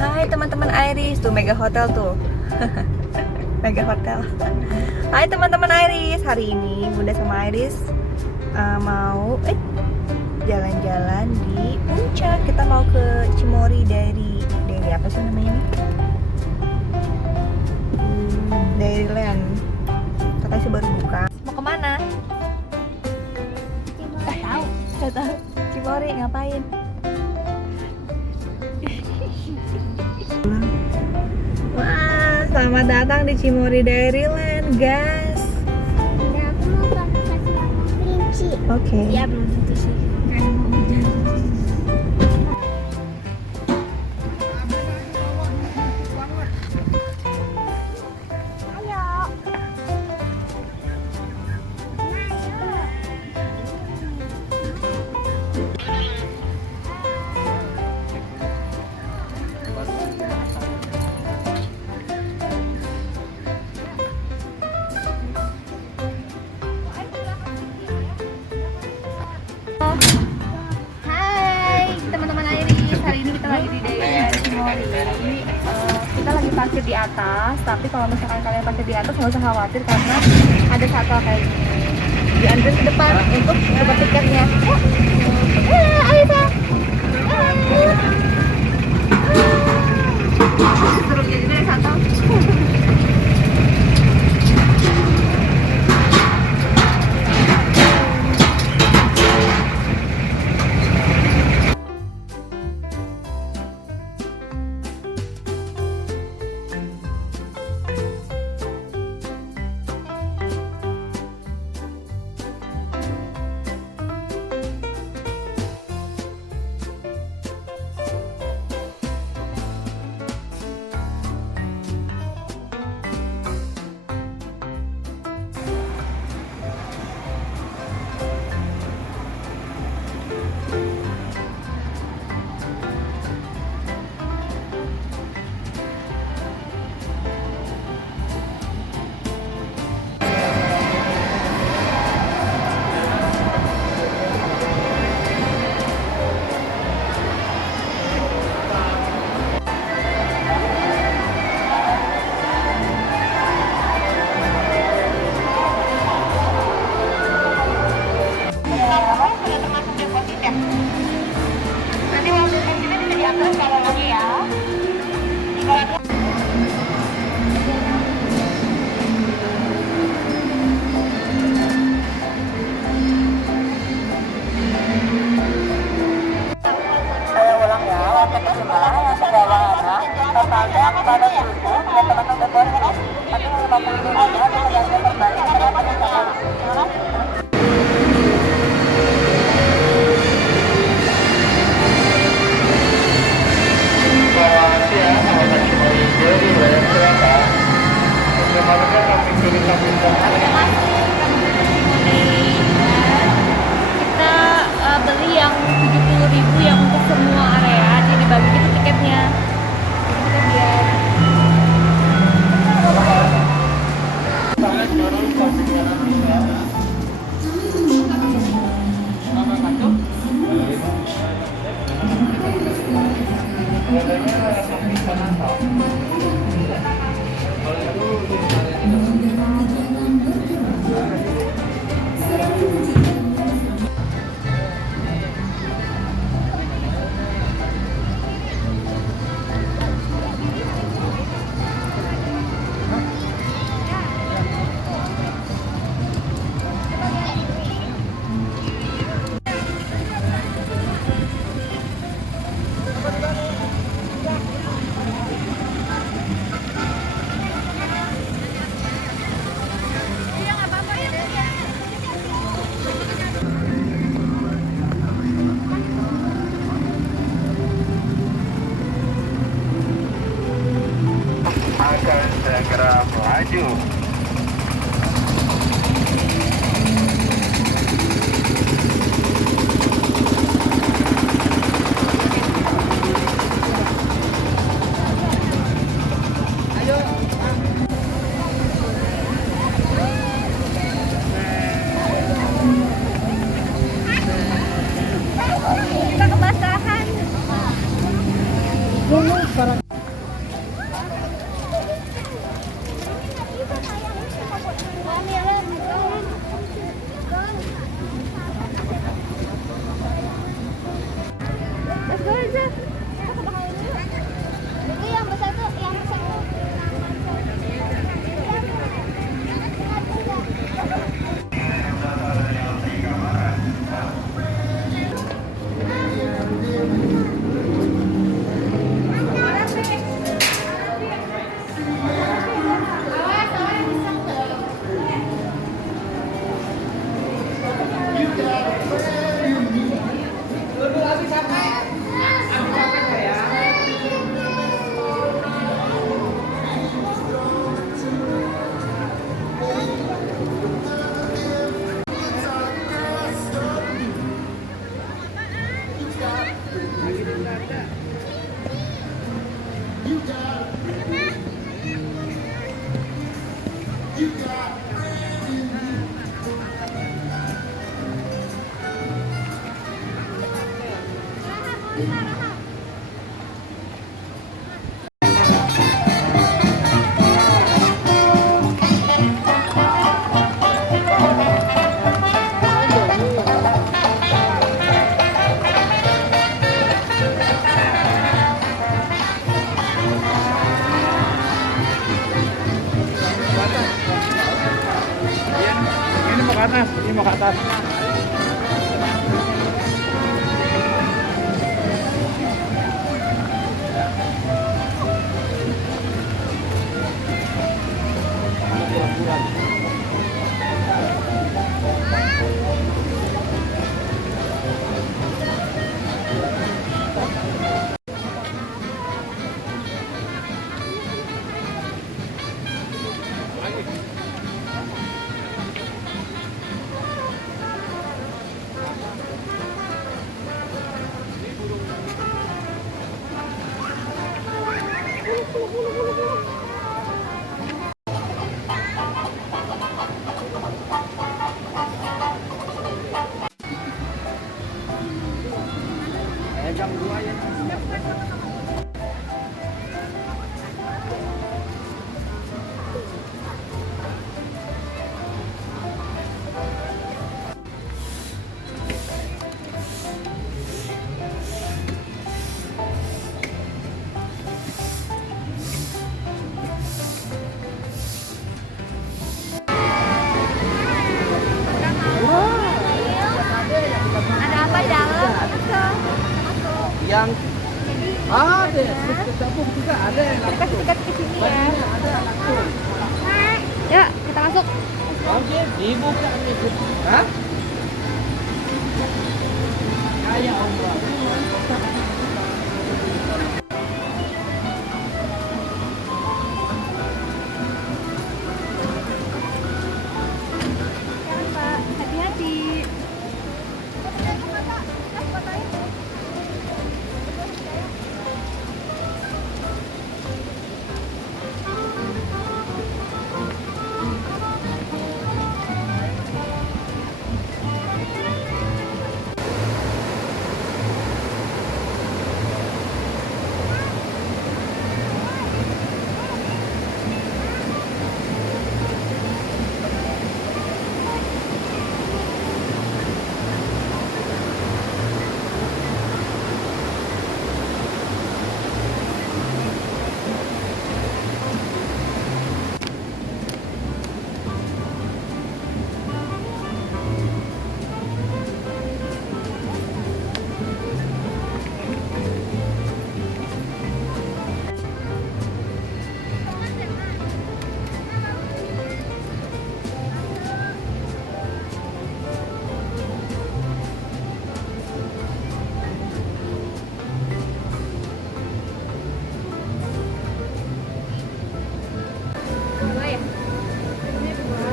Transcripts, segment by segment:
Hai teman-teman Iris, tuh Mega Hotel tuh. Mega Hotel. Hai teman-teman Iris, hari ini Bunda sama Iris mau jalan-jalan di Puncak. Kita mau ke Cimory Dairy apa sih namanya nih? Dairyland. Katanya sih baru buka. Mau kemana? Tahu. Gak tahu. Cimory ngapain? Wah, selamat datang di Cimory Dairyland, guys. Nah, aku mau kasih kelinci. Oke. Ya belum tentu sih. Kan mau jalan. Ayo. Hai teman-teman Iris, hari ini kita lagi di Dairyland Cimory. Kita lagi parkir di atas, tapi kalau misalkan kalian parkir di atas nggak usah khawatir karena ada shuttle kayak gini. Diantri ke depan untuk dapat tiketnya. Aisyah. Seru jadi dari shuttle. Kita beli yang 70.000 yang untuk semua area, jadi dibagi gitu tiketnya. Jadi kita biar akan segera melaju. kita kebasahan. Sekarang Ini mau ke atas, ini mau ke atas. Jam 2 ya. Ada apa di dalam? Yang ada, gabung juga ada yang Kita dekat ke sini ya. bajunya ada langsung. Ya, kita masuk. Oke, dibuka nih. Hah? Kayak Allah. Jangan Pak, hati-hati. Dua ya? Ini dua.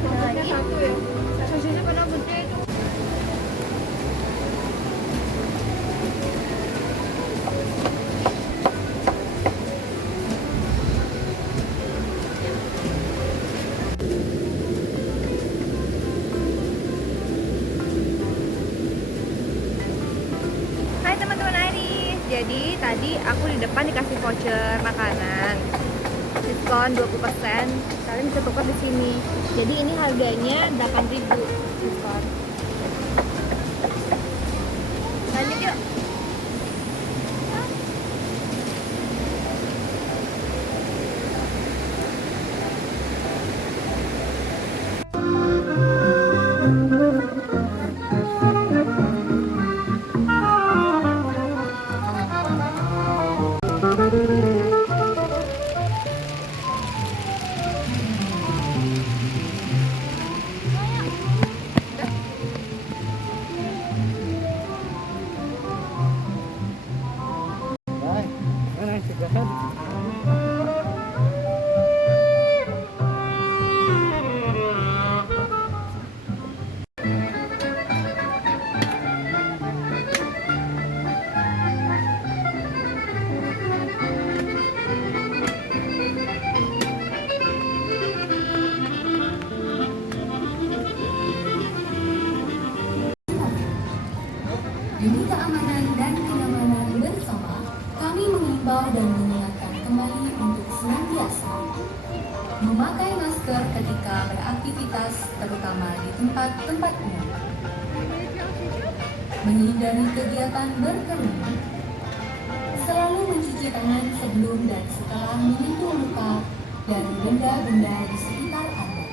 Sosisnya satu ya? Sosisnya pada gede itu. Hai teman-teman Iris. Jadi tadi aku di depan dikasih voucher makanan. Diskon 20%. Kalian bisa tukar di sini. Jadi ini harganya 8.000 diskon. Lanjut yuk. tempat-tempatnya. Menghindari kegiatan berkerumun. Selalu mencuci tangan sebelum dan setelah menyentuh luka dan benda-benda di sekitar Anda.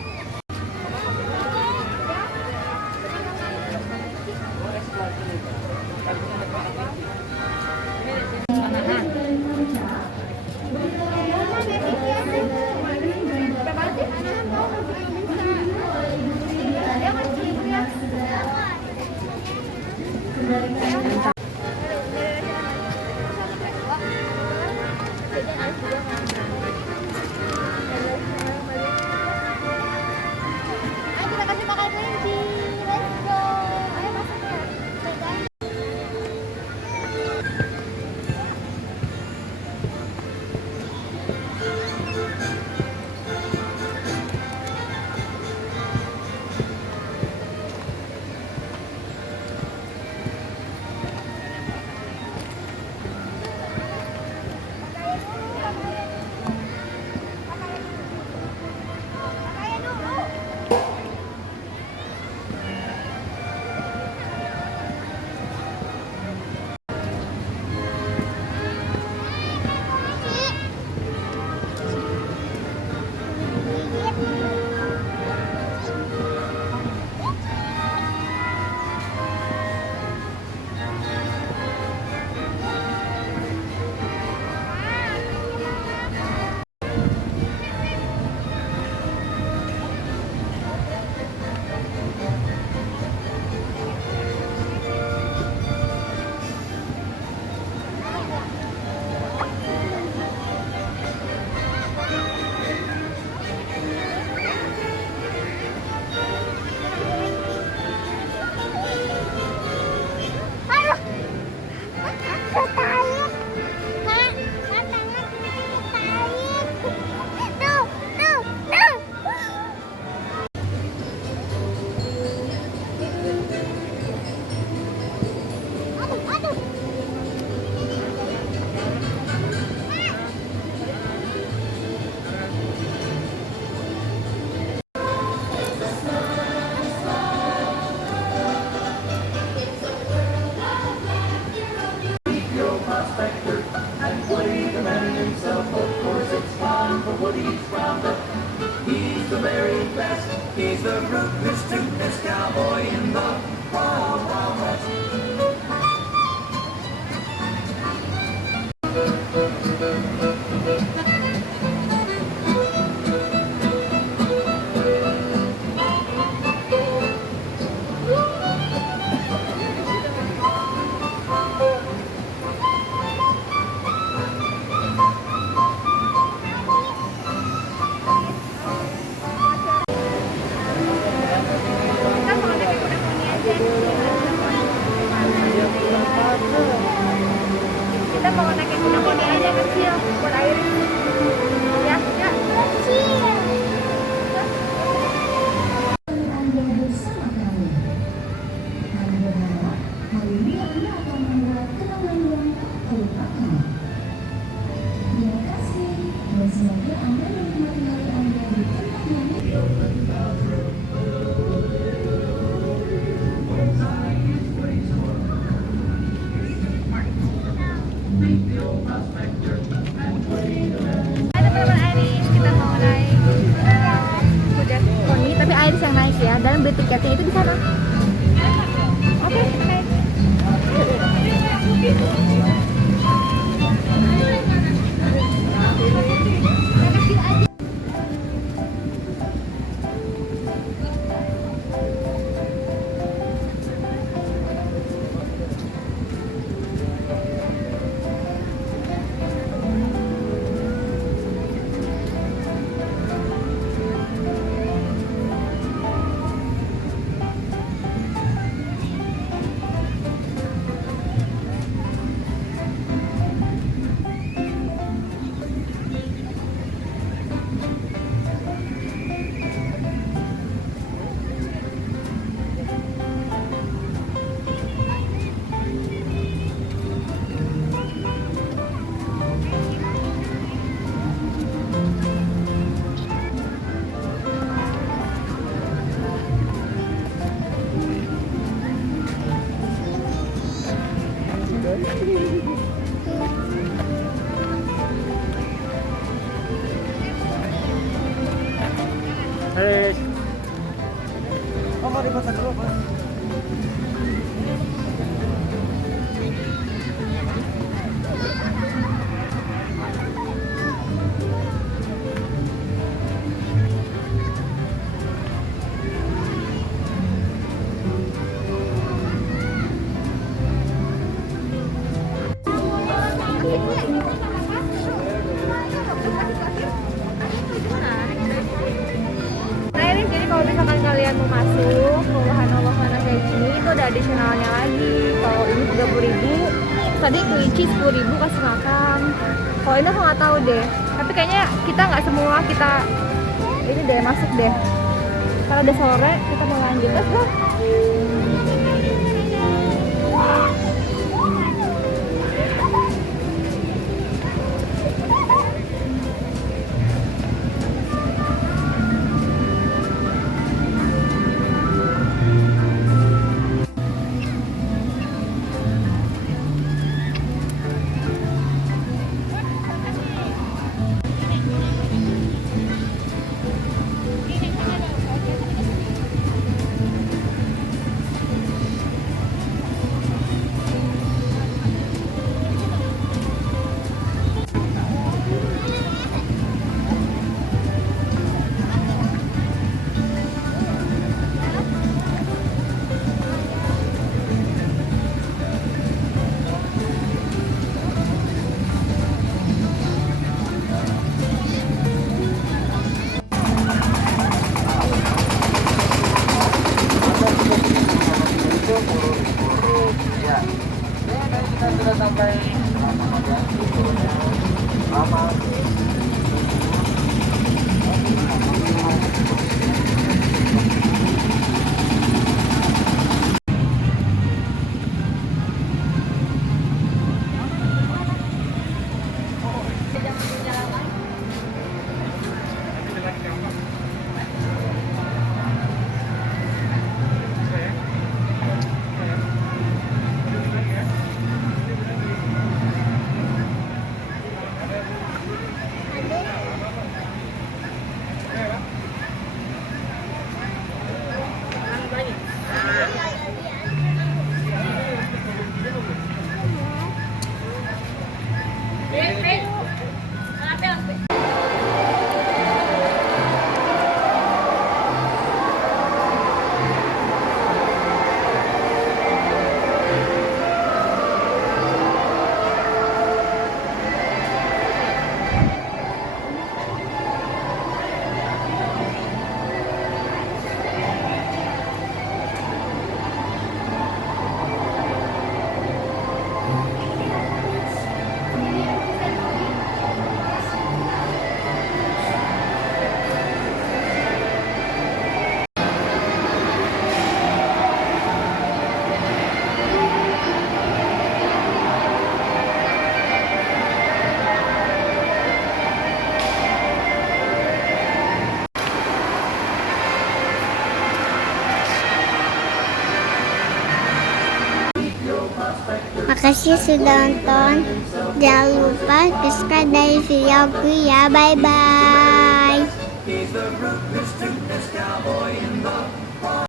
Kita mau naik kuda poni aja kecil buat air. Ya, ya. Anda bersama kami. Kami berharap hari ini Anda akan membuat kenangan yang tak terlupakan. Terima kasih dan semoga Anda menikmati hari Anda di tempat yang Hai teman-teman Iris, kita mau naik kuda poni, tapi Iris yang naik ya, dan beli tiketnya itu di sana. Oke, kita naik. foto dulu. Nah ini jadi kalau misalkan kalian mau masuk ke wahana-wahana kayak gini itu ada additionalnya lagi. Kalau ini 30.000, tadi kelinci 10.000 kasih makan. Kalau ini aku nggak tahu deh. Tapi kayaknya kita nggak semua kita ini deh masuk deh. Karena udah sore kita mau lanjut. Let's go. Ya. Kita sudah sampai. Lama. Makasih sudah nonton. Jangan lupa subscribe dari video aku ya. Bye bye.